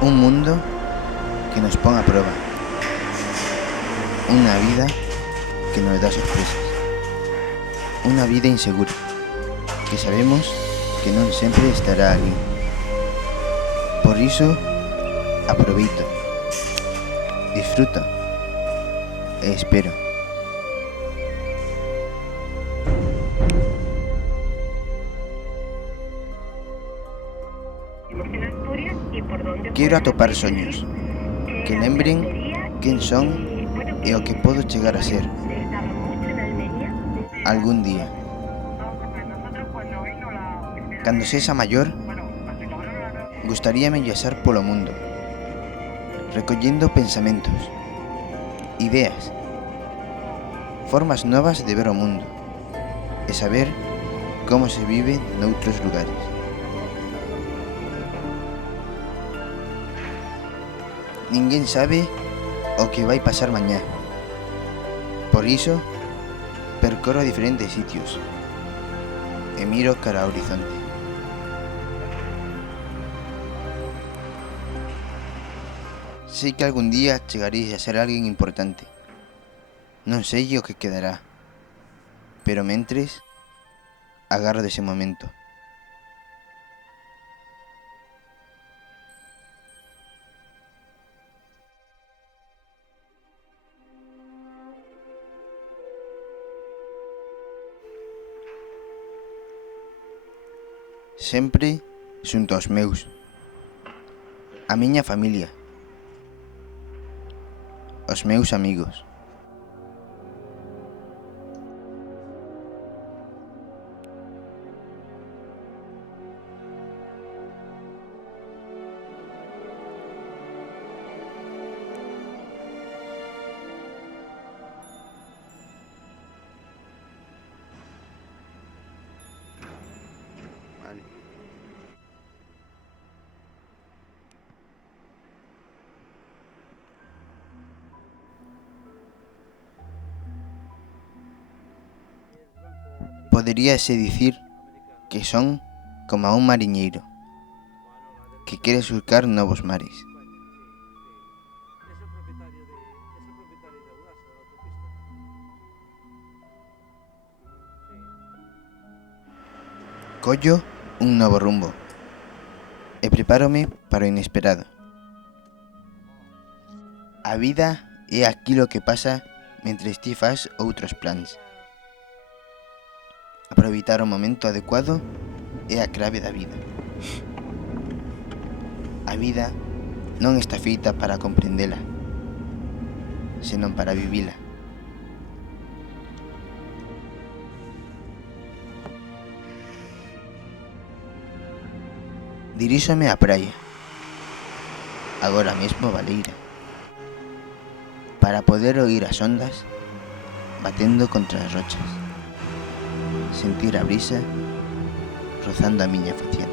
Un mundo que nos ponga a prueba. Una vida que nos da sorpresas. Una vida insegura, que sabemos que non sempre estará ali. Por iso, aproveito, disfruta e espero. Quero atopar soños que lembren quen son e o que podo chegar a ser algún día. Cando sexa maior, gustaríame viaxar polo mundo, recollendo pensamentos, ideas, formas novas de ver o mundo e saber como se vive noutros lugares. Ninguén sabe o que vai pasar mañá. Por iso, percorro diferentes sitios e miro cara ao horizonte. Sei que algún día chegaréis a ser alguén importante. Non sei o que quedará, pero mentres, agarro dese momento. Sempre xunto aos meus, a miña familia, os meus amigos. Vale. Poderíase dicir que son como un mariñeiro que quere surcar novos mares. Collo un novo rumbo e prepárome para o inesperado. A vida é aquilo que pasa mentres ti fas outros plans. Aproveitar o momento adecuado é a clave da vida. A vida non está feita para comprendela, senón para vivila. Diríxome á praia, agora mesmo baleira, para poder oír as ondas batendo contra as rochas, sentir a brisa rozando a miña facial.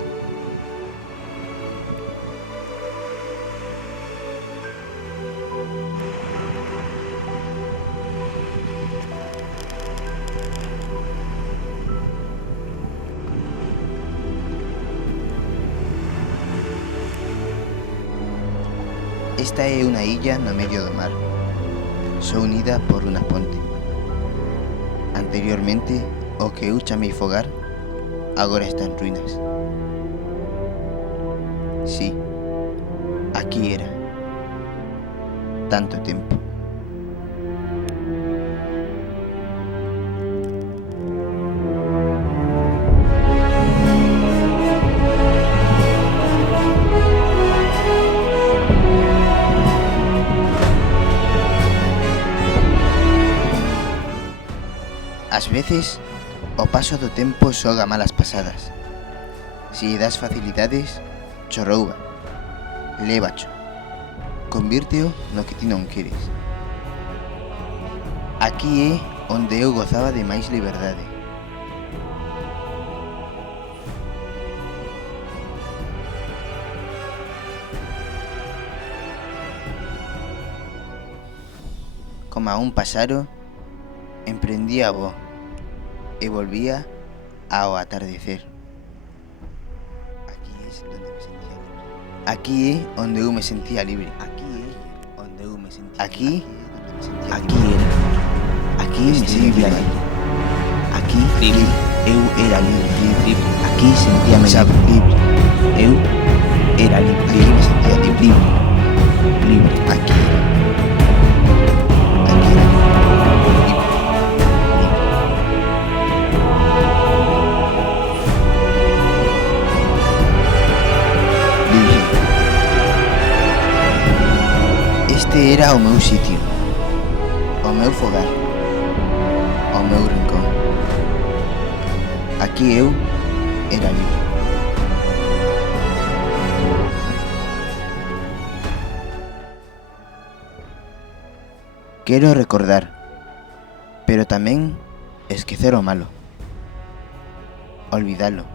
Esta é unha illa no medio do mar, só unida por unha ponte. Anteriormente, o que eu chamei fogar, agora está en ruínas. Sí, aquí era. Tanto tempo. Ás veces, o paso do tempo xoga malas pasadas. Si lle das facilidades, cho rouba, lévacho, convírteo no que ti non queres. Aquí é onde eu gozaba de máis liberdade. Como a un páxaro, emprendía voo e volvía ao atardecer. Aquí es donde me sentía libre. Aquí é onde eu me sentía libre. Aquí me sentía libre. Aquí eu era libre. Aquí sentíame libre. Eu era libre. Aquí me sentía libre. Libre. Aquí era libre. Este era o meu sitio, o meu fogar, o meu rincón. Aquí eu era libre. Quero recordar, pero tamén esquecer o malo. Olvidalo.